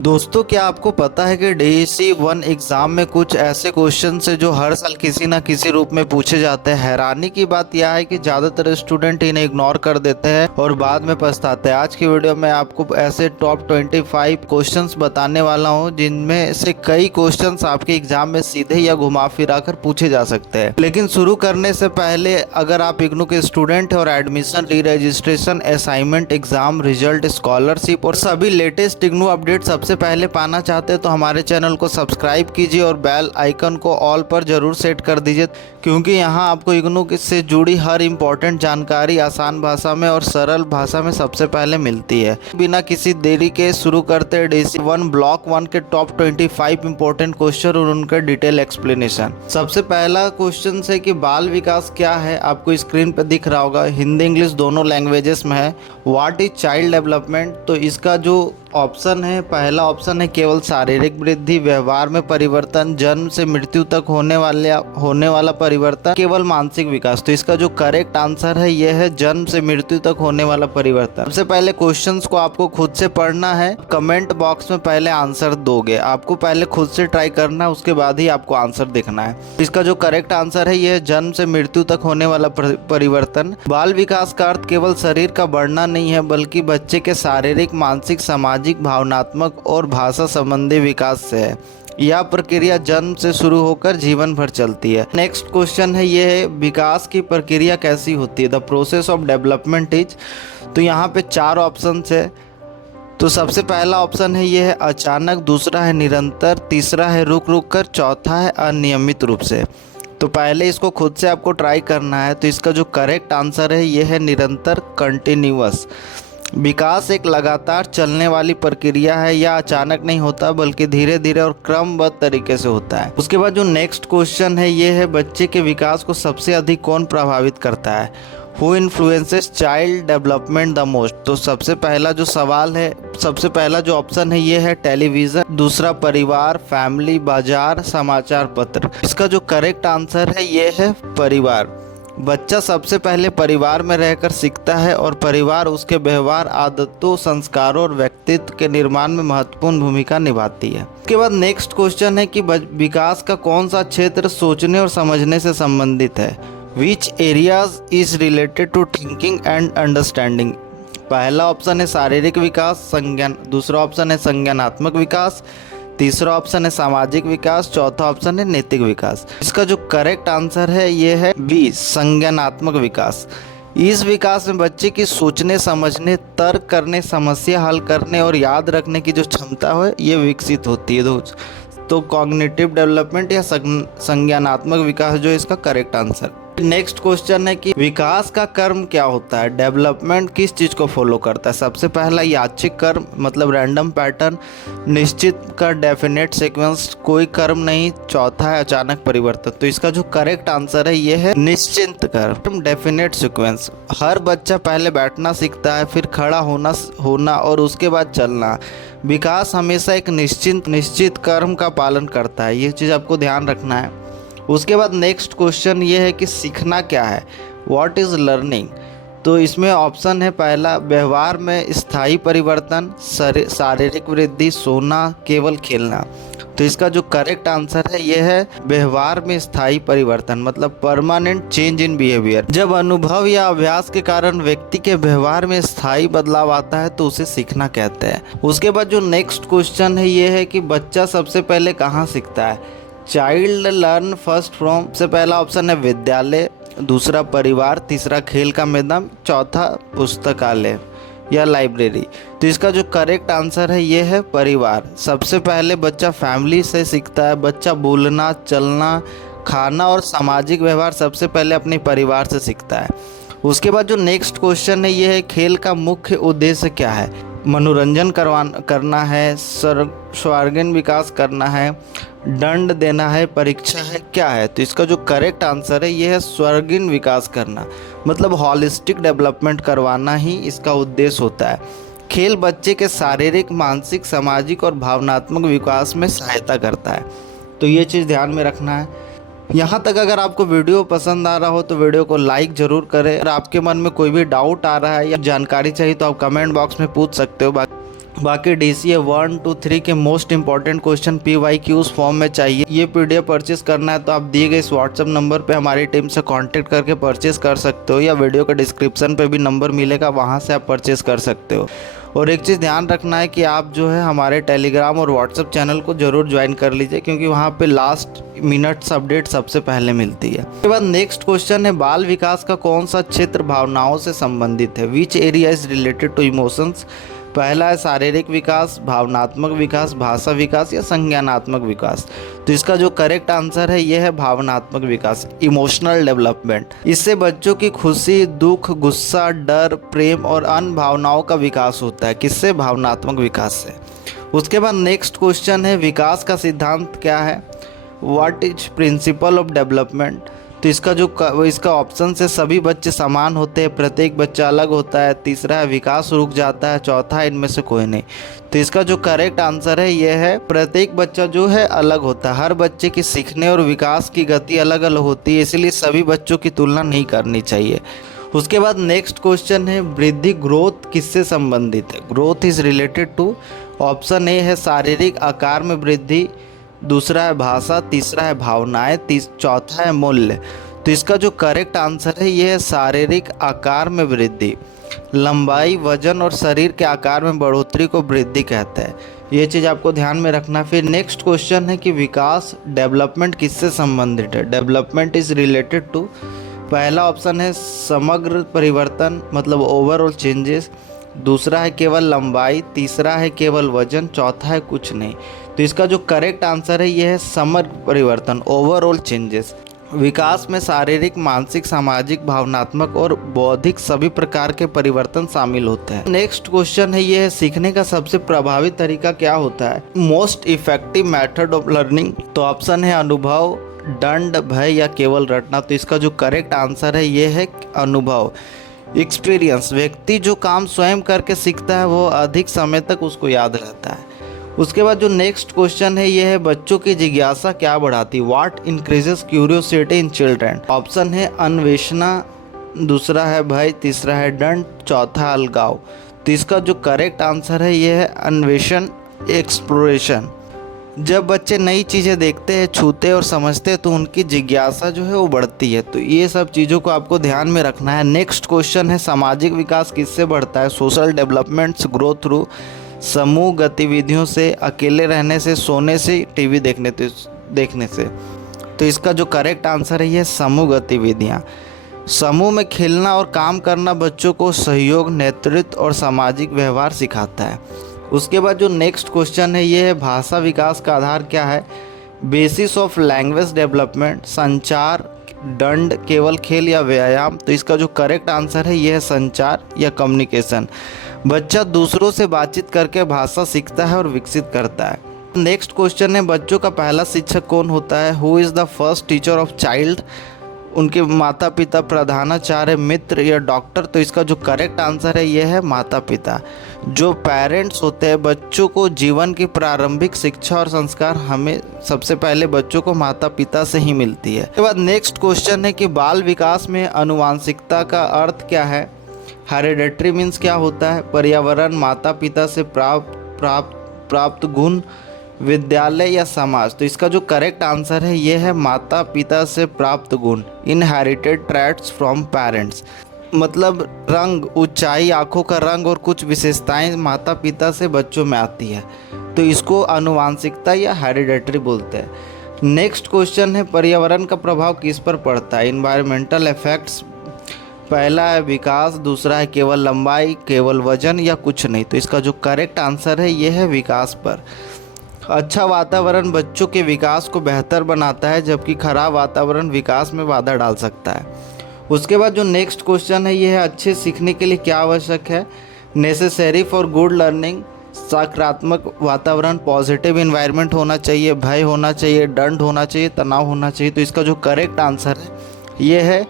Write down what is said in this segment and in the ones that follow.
दोस्तों, क्या आपको पता है कि डीएससी 1 एग्जाम में कुछ ऐसे क्वेश्चन है जो हर साल किसी न किसी रूप में पूछे जाते हैं। हैरानी की बात यह है कि ज़्यादातर स्टूडेंट इन्हें इग्नोर कर देते हैं और बाद में पछताते हैं। आज की वीडियो में आपको ऐसे टॉप 25 क्वेश्चंस बताने वाला हूं जिनमें से कई क्वेश्चंस आपके एग्जाम में सीधे या घुमा फिरा कर पूछे जा सकते हैं। लेकिन शुरू करने से पहले अगर आप इग्नू के स्टूडेंट हैं और एडमिशन, री registration, assignment, exam result, scholarship और सभी लेटेस्ट इग्नू अपडेट सबसे पहले पाना चाहते हैं तो हमारे चैनल को सब्सक्राइब कीजिए और बेल आइकन को ऑल पर जरूर सेट कर दीजिए, क्योंकि यहां आपको इग्नू से जुड़ी हर इंपॉर्टेंट जानकारी आसान भाषा में और सरल भाषा में सबसे पहले मिलती है। बिना किसी देरी के शुरू करते हैं डीएससी 1 ब्लॉक 1 के टॉप 25 इंपॉर्टेंट क्वेश्चन और उनका डिटेल एक्सप्लेनेशन। सबसे पहला क्वेश्चन है कि बाल विकास क्या है। आपको स्क्रीन पर दिख रहा होगा, हिंदी इंग्लिश दोनों लैंग्वेजेस में है। What is child development? तो इसका जो ऑप्शन है, पहला ऑप्शन है केवल शारीरिक वृद्धि, व्यवहार में परिवर्तन, जन्म से मृत्यु तक होने वाला परिवर्तन, केवल मानसिक विकास। तो इसका जो करेक्ट आंसर है यह है जन्म से मृत्यु तक होने वाला परिवर्तन। सबसे पहले क्वेश्चंस को आपको खुद से पढ़ना है, कमेंट बॉक्स में पहले आंसर दोगे। आपको पहले खुद से ट्राई करना है, उसके बाद ही आपको आंसर देखना है। इसका जो करेक्ट आंसर है यह है जन्म से मृत्यु तक होने वाला परिवर्तन। बाल विकास का अर्थ केवल शरीर का बढ़ना नहीं है, बल्कि बच्चे के शारीरिक, मानसिक, सामाजिक, भावनात्मक और भाषा संबंधी विकास से है। यह प्रक्रिया जन्म से शुरू होकर जीवन भर चलती है। नेक्स्ट क्वेश्चन है, यह है विकास की प्रक्रिया कैसी होती है? The process of development is. तो यहाँ पे 4 ऑप्शन है। तो सबसे पहला ऑप्शन है यह है अचानक, दूसरा है निरंतर, तीसरा है रुक रुक कर, चौथा है अनियमित रूप से। तो पहले इसको खुद से आपको ट्राई करना है। तो इसका जो करेक्ट आंसर है यह है निरंतर, कंटिन्यूअस। विकास एक लगातार चलने वाली प्रक्रिया है। यह अचानक नहीं होता, बल्कि धीरे धीरे और क्रमबद्ध तरीके से होता है। उसके बाद जो नेक्स्ट क्वेश्चन है ये है बच्चे के विकास को सबसे अधिक कौन प्रभावित करता है? Who influences child development the most? तो सबसे पहला जो सवाल है, सबसे पहला जो ऑप्शन है ये है टेलीविज़न, दूसरा परिवार, फैमिली, बाजार, समाचार पत्र। इसका जो करेक्ट आंसर है ये है परिवार। बच्चा सबसे पहले परिवार में रहकर सीखता है और परिवार उसके व्यवहार, आदतों, संस्कारों और व्यक्तित्व के निर्माण में महत्वपूर्ण भूमिका निभाती है। उसके बाद नेक्स्ट क्वेश्चन है कि विकास का कौन सा क्षेत्र सोचने और समझने से संबंधित है? Which areas is related to thinking and understanding? पहला ऑप्शन है शारीरिक विकास, संज्ञान, दूसरा ऑप्शन है संज्ञानात्मक विकास, तीसरा ऑप्शन है सामाजिक विकास, चौथा ऑप्शन है नैतिक विकास। इसका जो करेक्ट आंसर है ये है बी, संज्ञानात्मक विकास। इस विकास में बच्चे की सोचने, समझने, तर्क करने, समस्या हल करने और याद रखने की जो क्षमता है ये विकसित होती है। तो कॉग्निटिव डेवलपमेंट या संज्ञानात्मक विकास जो इसका करेक्ट आंसर। नेक्स्ट क्वेश्चन है कि विकास का कर्म क्या होता है? डेवलपमेंट किस चीज़ को फॉलो करता है? सबसे पहला यादृच्छिक कर्म, मतलब रैंडम पैटर्न, निश्चित का डेफिनेट सीक्वेंस, कोई कर्म नहीं, चौथा है अचानक परिवर्तन। तो इसका जो करेक्ट आंसर है ये है निश्चित कर्म, डेफिनेट सीक्वेंस। हर बच्चा पहले बैठना सीखता है, फिर खड़ा होना और उसके बाद चलना। विकास हमेशा एक निश्चित कर्म का पालन करता है, ये चीज़ आपको ध्यान रखना है। उसके बाद नेक्स्ट क्वेश्चन ये है कि सीखना क्या है? What is learning? तो इसमें ऑप्शन है पहला व्यवहार में स्थायी परिवर्तन, शारीरिक वृद्धि, सोना, केवल खेलना। तो इसका जो करेक्ट आंसर है यह है व्यवहार में स्थायी परिवर्तन, मतलब परमानेंट चेंज इन बिहेवियर। जब अनुभव या अभ्यास के कारण व्यक्ति के व्यवहार में स्थायी बदलाव आता है तो उसे सीखना कहते हैं। उसके बाद जो नेक्स्ट क्वेश्चन है ये है कि बच्चा सबसे पहले कहाँ सीखता है? Child learn first from. से पहला ऑप्शन है विद्यालय, दूसरा परिवार, तीसरा खेल का मैदान, चौथा पुस्तकालय या लाइब्रेरी। तो इसका जो करेक्ट आंसर है ये है परिवार। सबसे पहले बच्चा फैमिली से सीखता है। बच्चा बोलना, चलना, खाना और सामाजिक व्यवहार सबसे पहले अपने परिवार से सीखता है। उसके बाद जो नेक्स्ट क्वेश्चन है ये है खेल का मुख्य उद्देश्य क्या है? मनोरंजन करना है, सर्वांगीण विकास करना है, दंड देना है, परीक्षा है, क्या है? तो इसका जो करेक्ट आंसर है ये है सर्वांगीण विकास करना, मतलब हॉलिस्टिक डेवलपमेंट करवाना ही इसका उद्देश्य होता है। खेल बच्चे के शारीरिक, मानसिक, सामाजिक और भावनात्मक विकास में सहायता करता है। तो ये चीज़ ध्यान में रखना है। यहाँ तक अगर आपको वीडियो पसंद आ रहा हो तो वीडियो को लाइक ज़रूर करें। अगर आपके मन में कोई भी डाउट आ रहा है या जानकारी चाहिए तो आप कमेंट बॉक्स में पूछ सकते हो। बाकी DCA 1 to 3 के most important question PYQs form में चाहिए। ये PDF परचेस करना है तो आप दिए गए इस व्हाट्सएप नंबर पे हमारी टीम से कांटेक्ट करके परचेस कर सकते हो, या वीडियो के डिस्क्रिप्शन पे भी नंबर मिलेगा, वहाँ से आप परचेस कर सकते हो। और एक चीज़ ध्यान रखना है कि आप जो है हमारे टेलीग्राम और व्हाट्सएप चैनल को ज़रूर ज्वाइन कर लीजिए, क्योंकि वहाँ पे लास्ट मिनट्स अपडेट सबसे पहले मिलती है। उसके बाद नेक्स्ट क्वेश्चन है, बाल विकास का कौन सा क्षेत्र भावनाओं से संबंधित है? Which area is related to emotions? पहला है शारीरिक विकास, भावनात्मक विकास, भाषा विकास या संज्ञानात्मक विकास। तो इसका जो करेक्ट आंसर है यह है भावनात्मक विकास, इमोशनल डेवलपमेंट। इससे बच्चों की खुशी, दुख, गुस्सा, डर, प्रेम और अन्य भावनाओं का विकास होता है। किससे? भावनात्मक विकास से। उसके बाद नेक्स्ट क्वेश्चन है, विकास का सिद्धांत क्या है? What is principle of development? तो इसका ऑप्शन से सभी बच्चे समान होते हैं, प्रत्येक बच्चा अलग होता है, तीसरा है विकास रुक जाता है, चौथा है इनमें से कोई नहीं। तो इसका जो करेक्ट आंसर है यह है प्रत्येक बच्चा जो है अलग होता है। हर बच्चे की सीखने और विकास की गति अलग अलग होती है, इसलिए सभी बच्चों की तुलना नहीं करनी चाहिए। उसके बाद नेक्स्ट क्वेश्चन है, वृद्धि ग्रोथ किससे संबंधित है? Growth is related to, option A है शारीरिक आकार में वृद्धि, दूसरा है भाषा, तीसरा है भावनाएं, चौथा है मूल्य। तो इसका जो करेक्ट आंसर है यह है शारीरिक आकार में वृद्धि। लंबाई, वजन और शरीर के आकार में बढ़ोतरी को वृद्धि कहते हैं। ये चीज़ आपको ध्यान में रखना। फिर नेक्स्ट क्वेश्चन है कि विकास डेवलपमेंट किससे संबंधित है? डेवलपमेंट इज रिलेटेड टू, पहला ऑप्शन है समग्र परिवर्तन मतलब ओवरऑल चेंजेस, दूसरा है केवल लंबाई, तीसरा है केवल वजन, चौथा है कुछ नहीं। तो इसका जो करेक्ट आंसर है यह है समग्र परिवर्तन, ओवरऑल चेंजेस। विकास में शारीरिक, मानसिक, सामाजिक, भावनात्मक और बौद्धिक सभी प्रकार के परिवर्तन शामिल होते हैं। नेक्स्ट क्वेश्चन है यह है, सीखने का सबसे प्रभावी तरीका क्या होता है? Most effective method of learning. तो ऑप्शन है अनुभव, दंड, भय या केवल रटना। तो इसका जो करेक्ट आंसर है यह है अनुभव, एक्सपीरियंस। व्यक्ति जो काम स्वयं करके सीखता है वो अधिक समय तक उसको याद रहता है। उसके बाद जो नेक्स्ट क्वेश्चन है ये है, बच्चों की जिज्ञासा क्या बढ़ाती? What increases curiosity in children? Option है अन्वेषणा, दूसरा है भय, तीसरा है दंड, चौथा अलगाव। तो इसका जो करेक्ट आंसर है ये है अन्वेषण, एक्सप्लोरेशन। जब बच्चे नई चीज़ें देखते हैं, छूते और समझते हैं तो उनकी जिज्ञासा जो है वो बढ़ती है। तो ये सब चीज़ों को आपको ध्यान में रखना है। नेक्स्ट क्वेश्चन है, सामाजिक विकास किससे बढ़ता है? सोशल डेवलपमेंट्स ग्रो थ्रू, समूह गतिविधियों से, अकेले रहने से, सोने से, टीवी देखने से। तो इसका जो करेक्ट आंसर है ये समूह गतिविधियाँ। समूह में खेलना और काम करना बच्चों को सहयोग, नेतृत्व और सामाजिक व्यवहार सिखाता है। उसके बाद जो नेक्स्ट क्वेश्चन है ये है, भाषा विकास का आधार क्या है? बेसिस ऑफ लैंग्वेज डेवलपमेंट, संचार, दंड, केवल खेल या व्यायाम। तो इसका जो करेक्ट आंसर है ये है संचार या कम्युनिकेशन। बच्चा दूसरों से बातचीत करके भाषा सीखता है और विकसित करता है। नेक्स्ट क्वेश्चन है, बच्चों का पहला शिक्षक कौन होता है? Who is the first teacher of child? उनके माता पिता, प्रधानाचार्य, मित्र या डॉक्टर। तो इसका जो करेक्ट आंसर है यह है माता पिता। जो पेरेंट्स होते हैं बच्चों को जीवन की प्रारंभिक शिक्षा और संस्कार हमें सबसे पहले बच्चों को माता पिता से ही मिलती है। उसके बाद नेक्स्ट क्वेश्चन है कि बाल विकास में आनुवांशिकता का अर्थ क्या है? हेरिडेटरी मीन्स क्या होता है? पर्यावरण, माता पिता से प्राप्त गुण, विद्यालय या समाज। तो इसका जो करेक्ट आंसर है ये है माता पिता से प्राप्त गुण, इनहेरिटेड ट्रैट्स फ्रॉम पेरेंट्स। मतलब रंग, ऊंचाई, आंखों का रंग और कुछ विशेषताएं माता पिता से बच्चों में आती है, तो इसको आनुवांशिकता या हेरिडेटरी बोलते हैं। नेक्स्ट क्वेश्चन है, पर्यावरण का प्रभाव किस पर पड़ता है? Environmental effects. पहला है विकास, दूसरा है केवल लंबाई, केवल वजन या कुछ नहीं। तो इसका जो करेक्ट आंसर है ये है विकास पर। अच्छा वातावरण बच्चों के विकास को बेहतर बनाता है, जबकि खराब वातावरण विकास में बाधा डाल सकता है। उसके बाद जो नेक्स्ट क्वेश्चन है ये है, अच्छे सीखने के लिए क्या आवश्यक है? नेसेसरी फॉर गुड लर्निंग, सकारात्मक वातावरण, पॉजिटिव इन्वायरमेंट होना चाहिए, भय होना चाहिए, दंड होना चाहिए, तनाव होना चाहिए। तो इसका जो करेक्ट आंसर है ये है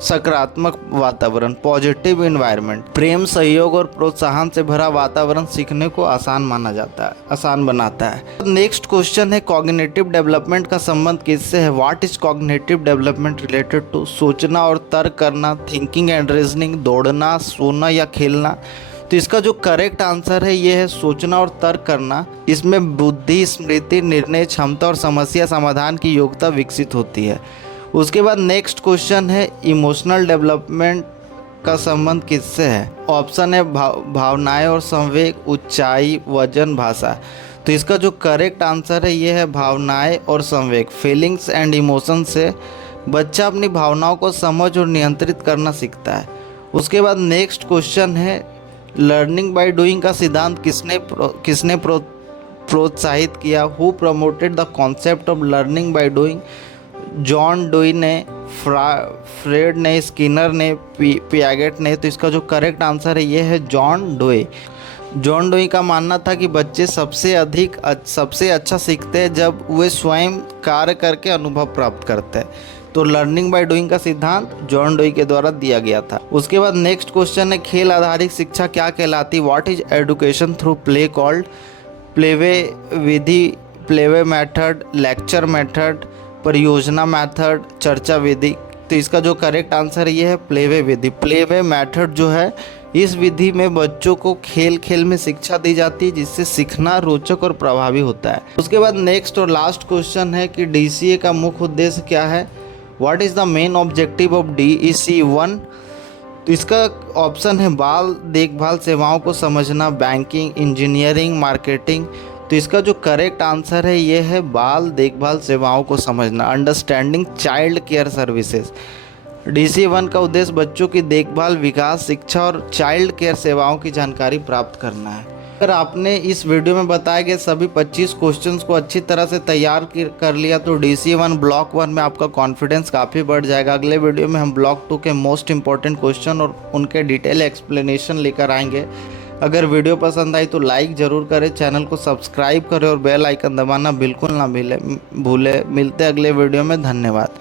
सकारात्मक वातावरण, पॉजिटिव इन्वायरमेंट। प्रेम, सहयोग और प्रोत्साहन से भरा वातावरण सीखने को आसान बनाता है। नेक्स्ट क्वेश्चन है, कॉग्निटिव डेवलपमेंट का संबंध किससे है? What is cognitive development related to? सोचना और तर्क करना, थिंकिंग एंड रीजनिंग, दौड़ना, सोना या खेलना, तो इसका जो करेक्ट आंसर है ये है सोचना और तर्क करना। इसमें बुद्धि, स्मृति, निर्णय क्षमता और समस्या समाधान की योग्यता विकसित होती है। उसके बाद नेक्स्ट क्वेश्चन है इमोशनल डेवलपमेंट का संबंध किससे है? ऑप्शन है भावनाएं और संवेग, ऊंचाई, वजन, भाषा। तो इसका जो करेक्ट आंसर है ये है भावनाएं और संवेग। फीलिंग्स एंड इमोशन से बच्चा अपनी भावनाओं को समझ और नियंत्रित करना सीखता है। उसके बाद नेक्स्ट क्वेश्चन है लर्निंग बाय डूइंग का सिद्धांत किसने प्रोत्साहित किया? Who promoted the concept of learning by doing? John dewy ने, फ्रेड ने, स्किनर ने, पियागेट ने। तो इसका जो करेक्ट आंसर है ये है जॉन डुई। जॉन डुई का मानना था कि बच्चे सबसे अच्छा सीखते हैं जब वे स्वयं कार्य करके अनुभव प्राप्त करते हैं। तो लर्निंग बाय डूइंग का सिद्धांत जॉन डुई के द्वारा दिया गया था। उसके बाद नेक्स्ट क्वेश्चन है खेल आधारित शिक्षा क्या कहलाती? What is education through play called? Playway Vidhi, playway method, lecture method, परियोजना मेथड, चर्चा विधि। तो इसका जो करेक्ट आंसर ये है प्लेवे विधि। प्लेवे मेथड जो है इस विधि में बच्चों को खेल खेल में शिक्षा दी जाती है जिससे सीखना रोचक और प्रभावी होता है। उसके बाद नेक्स्ट और लास्ट क्वेश्चन है कि DCA का मुख्य उद्देश्य क्या है? What is the main objective of DEC 1? तो इसका ऑप्शन है बाल देखभाल सेवाओं को समझना, बैंकिंग, इंजीनियरिंग, मार्केटिंग। तो इसका जो करेक्ट आंसर है ये है बाल देखभाल सेवाओं को समझना, understanding child care services. DCA 1 का उद्देश्य बच्चों की देखभाल, विकास, शिक्षा और चाइल्ड केयर सेवाओं की जानकारी प्राप्त करना है। अगर आपने इस वीडियो में बताए गए सभी 25 क्वेश्चंस को अच्छी तरह से तैयार कर लिया तो DCA 1 ब्लॉक 1 में आपका कॉन्फिडेंस काफ़ी बढ़ जाएगा। अगले वीडियो में हम ब्लॉक 2 के मोस्ट इंपॉर्टेंट क्वेश्चन और उनके डिटेल एक्सप्लेनेशन लेकर आएंगे। अगर वीडियो पसंद आई तो लाइक ज़रूर करें, चैनल को सब्सक्राइब करें और बेल आइकन दबाना बिल्कुल ना भूलें। मिलते अगले वीडियो में। धन्यवाद।